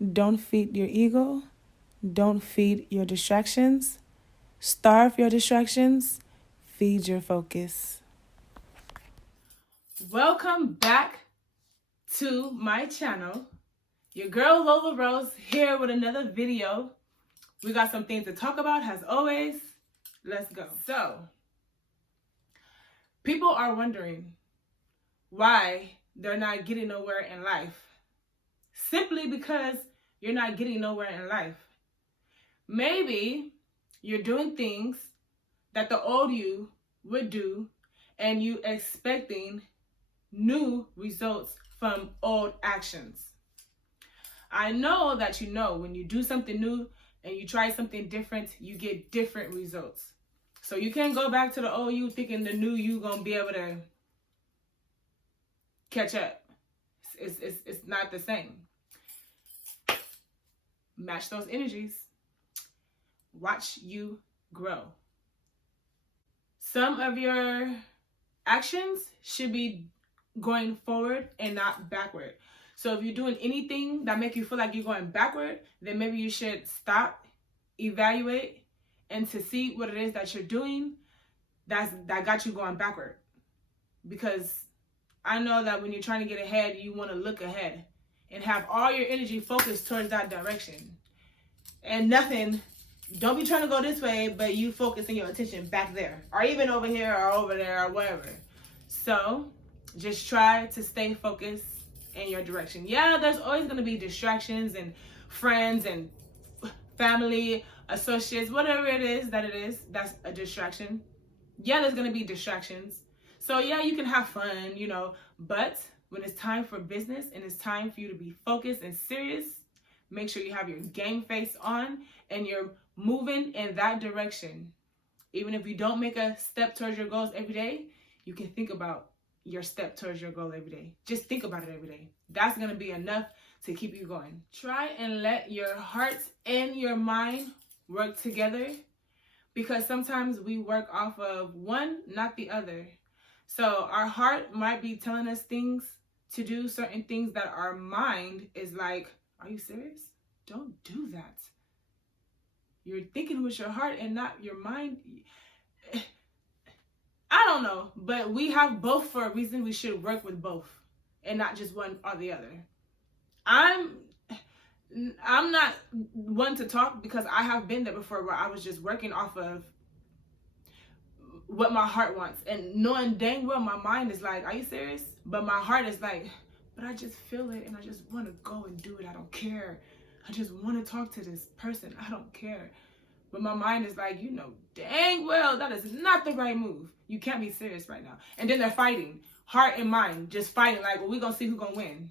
Don't feed your ego. Don't feed your distractions. Starve your distractions. Feed your focus. Welcome back to my channel. Your girl LolaRose here with another video. We got some things to talk about as always. Let's go. So, people are wondering why they're not getting nowhere in life. Simply because you're not getting nowhere in life. Maybe you're doing things that the old you would do and you expecting new results from old actions. I know that you know when you do something new and you try something different, you get different results. So you can't go back to the old you thinking the new you gonna be able to catch up. It's not the same. Match those energies. Watch you grow. Some of your actions should be going forward and not backward. So if you're doing anything that make you feel like you're going backward, then maybe you should stop, evaluate, and to see what it is that you're doing that got you going backward. Because I know that when you're trying to get ahead, you want to look ahead and have all your energy focused towards that direction. And nothing, don't be trying to go this way, but you focusing your attention back there, or even over here, or over there, or whatever. So just try to stay focused in your direction. Yeah, there's always going to be distractions and friends and family, associates, whatever it is that's a distraction. Yeah, there's going to be distractions. So yeah, you can have fun, but when it's time for business and it's time for you to be focused and serious, make sure you have your game face on and you're moving in that direction. Even if you don't make a step towards your goals every day, you can think about your step towards your goal every day. Just think about it every day. That's going to be enough to keep you going. Try and let your heart and your mind work together, because sometimes we work off of one, not the other. So our heart might be telling us things to do, certain things that our mind is like, are you serious? Don't do that. You're thinking with your heart and not your mind. I don't know, but we have both for a reason. We should work with both and not just one or the other. I'm not one to talk because I have been there before where I was just working off of what my heart wants and knowing dang well my mind is like, are you serious? But my heart is like, but I just feel it and I just want to go and do it. I don't care. I just want to talk to this person. I don't care. But my mind is like, dang well, that is not the right move. You can't be serious right now. And then they're fighting. Heart and mind just fighting like, well, we're going to see who's going to win.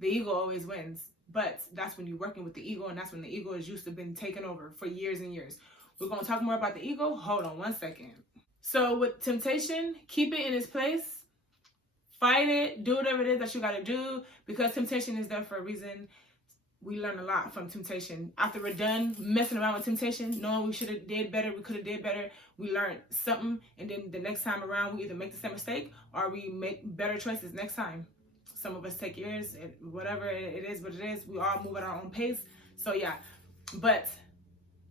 The ego always wins. But that's when you're working with the ego, and that's when the ego is used to been taken over for years and years. We're going to talk more about the ego. Hold on one second. So with temptation, keep it in its place. Fight it. Do whatever it is that you got to do, because temptation is there for a reason. We learn a lot from temptation. After we're done messing around with temptation, knowing we should have did better, we could have did better, we learned something, and then the next time around, we either make the same mistake or we make better choices next time. Some of us take years, whatever it is, what it is. We all move at our own pace. So yeah, but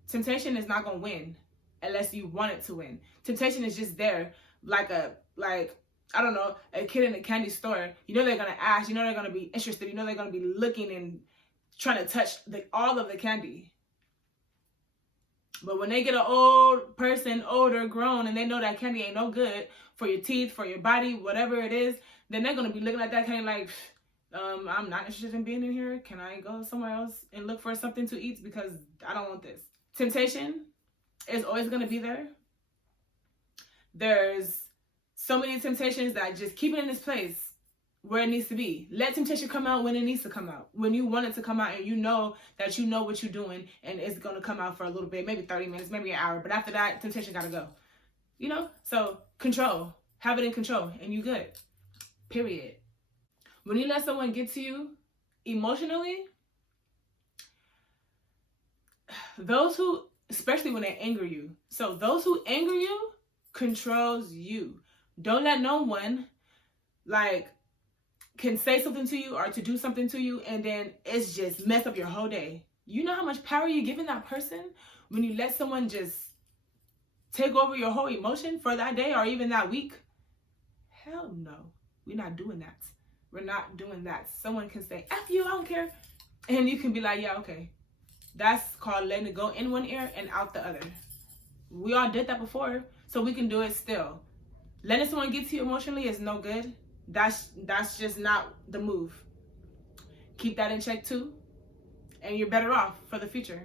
temptation is not gonna win unless you want it to win. Temptation is just there, like I don't know, a kid in a candy store. They're gonna ask. They're gonna be interested. They're gonna be looking and trying to touch all of the candy. But when they get an old person, older, grown, and they know that candy ain't no good for your teeth, for your body, whatever it is, then they're gonna be looking at that candy like, I'm not interested in being in here. Can I go somewhere else and look for something to eat, because I don't want this. Temptation is always gonna be there. There's so many temptations that just keep it in its place where it needs to be. Let temptation come out when it needs to come out. When you want it to come out and you know that you know what you're doing and it's going to come out for a little bit, maybe 30 minutes, maybe an hour. But after that, temptation got to go. So control. Have it in control and you good. Period. When you let someone get to you emotionally, those who, especially when they anger you. So those who anger you controls you. Don't let no one can say something to you or to do something to you, and then it's just mess up your whole day. You know how much power you're giving that person when you let someone just take over your whole emotion for that day or even that week? Hell no. We're not doing that. We're not doing that. Someone can say, F you, I don't care. And you can be like, yeah, okay. That's called letting it go in one ear and out the other. We all did that before, so we can do it still. Letting someone get to you emotionally is no good. That's just not the move. Keep that in check too, and you're better off for the future.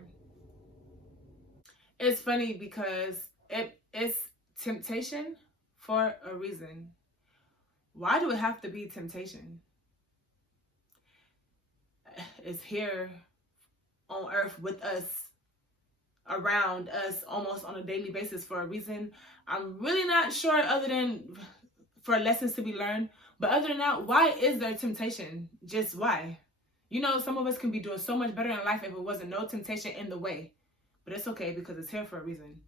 It's funny because it's temptation for a reason. Why do it have to be temptation? It's here on earth with us, around us, almost on a daily basis for a reason. I'm really not sure, other than for lessons to be learned. But other than that, why is there temptation? Just why? You know, some of us can be doing so much better in life if it wasn't no temptation in the way. But it's okay because it's here for a reason.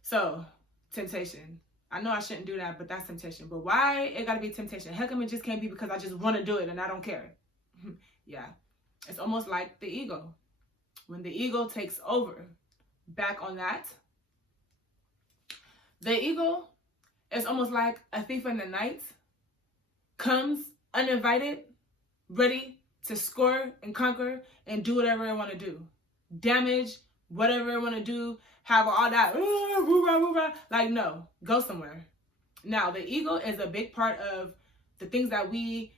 So, temptation. I know I shouldn't do that, but that's temptation. But why it gotta be temptation? How come it just can't be because I just want to do it and I don't care? Yeah. It's almost like the ego. When the ego takes over, back on that, the ego is almost like a thief in the night, comes uninvited, ready to score and conquer and do whatever I want to do. Damage, whatever I want to do, have all that, like, no, go somewhere. Now, the ego is a big part of the things that we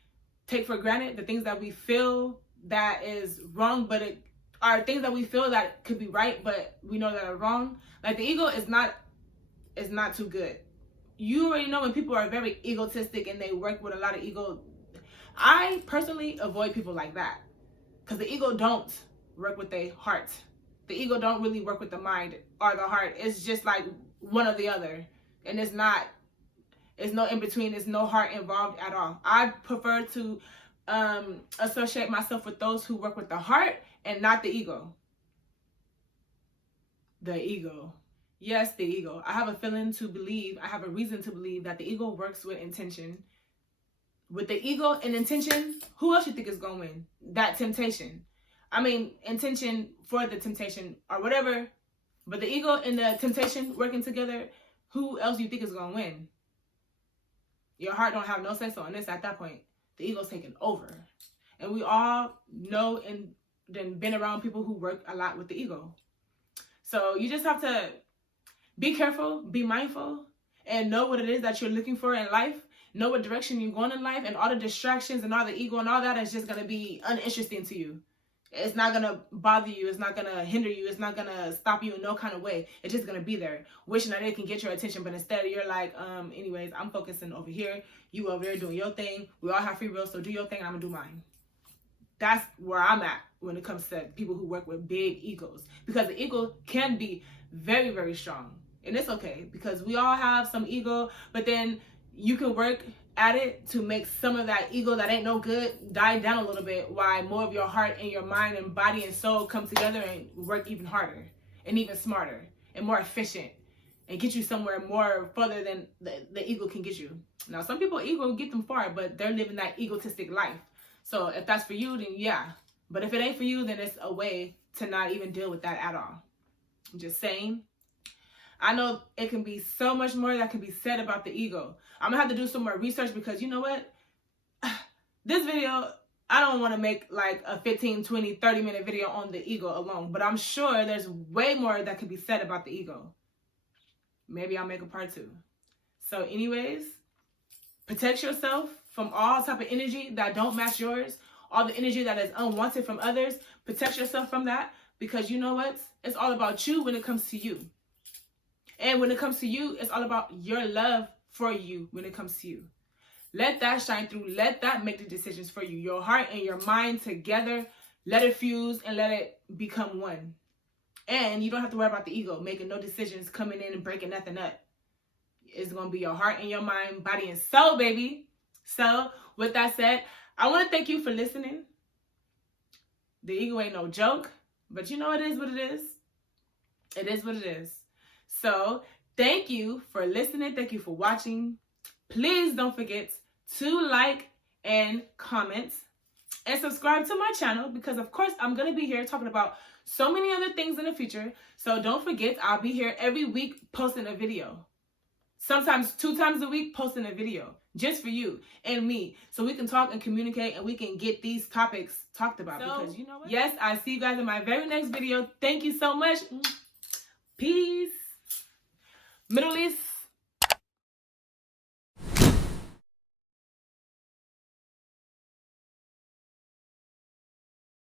take for granted, the things that we feel that is wrong, but it are things that we feel that could be right, but we know that are wrong. Like, the ego is not too good. You already know when people are very egotistic and they work with a lot of ego. I personally avoid people like that because the ego don't work with their heart. The ego don't really work with the mind or the heart. It's just like one or the other, and it's no in between. There's no heart involved at all. I prefer to associate myself with those who work with the heart and not the ego. The ego. Yes, the ego. I have a reason to believe that the ego works with intention. With the ego and intention, who else you think is going to win? That temptation. I mean, intention for the temptation or whatever. But the ego and the temptation working together, who else you think is going to win? Your heart don't have no say so on this at that point. The ego's taking over. And we all know and then been around people who work a lot with the ego. So you just have to be careful, be mindful, and know what it is that you're looking for in life. Know what direction you're going in life, and all the distractions and all the ego and all that is just going to be uninteresting to you. It's not going to bother you. It's not going to hinder you. It's not going to stop you in no kind of way. It's just going to be there, wishing that it can get your attention. But instead, you're like, anyways, I'm focusing over here. You over there doing your thing. We all have free will, so do your thing and I'm going to do mine. That's where I'm at when it comes to people who work with big egos. Because the ego can be very, very strong. And it's okay because we all have some ego, but then you can work at it to make some of that ego that ain't no good die down a little bit, while more of your heart and your mind and body and soul come together and work even harder and even smarter and more efficient and get you somewhere more further than the ego can get you. Now, some people ego get them far, but they're living that egotistic life. So if that's for you, then yeah. But if it ain't for you, then it's a way to not even deal with that at all. I'm just saying. I know it can be so much more that can be said about the ego. I'm going to have to do some more research because you know what? This video, I don't want to make like a 15, 20, 30-minute video on the ego alone. But I'm sure there's way more that can be said about the ego. Maybe I'll make a part 2. So anyways, protect yourself from all type of energy that don't match yours. All the energy that is unwanted from others. Protect yourself from that because you know what? It's all about you when it comes to you. And when it comes to you, it's all about your love for you when it comes to you. Let that shine through. Let that make the decisions for you. Your heart and your mind together. Let it fuse and let it become one. And you don't have to worry about the ego making no decisions, coming in and breaking nothing up. It's going to be your heart and your mind, body and soul, baby. So, with that said, I want to thank you for listening. The ego ain't no joke. But you know it is what it is. It is what it is. So, thank you for listening. Thank you for watching. Please don't forget to like and comment and subscribe to my channel, because of course I'm going to be here talking about so many other things in the future. So don't forget, I'll be here every week posting a video. Sometimes 2 times a week posting a video just for you and me, so we can talk and communicate and we can get these topics talked about. So, because you know what? Yes, I see you guys in my very next video. Thank you so much. Peace. Middle East.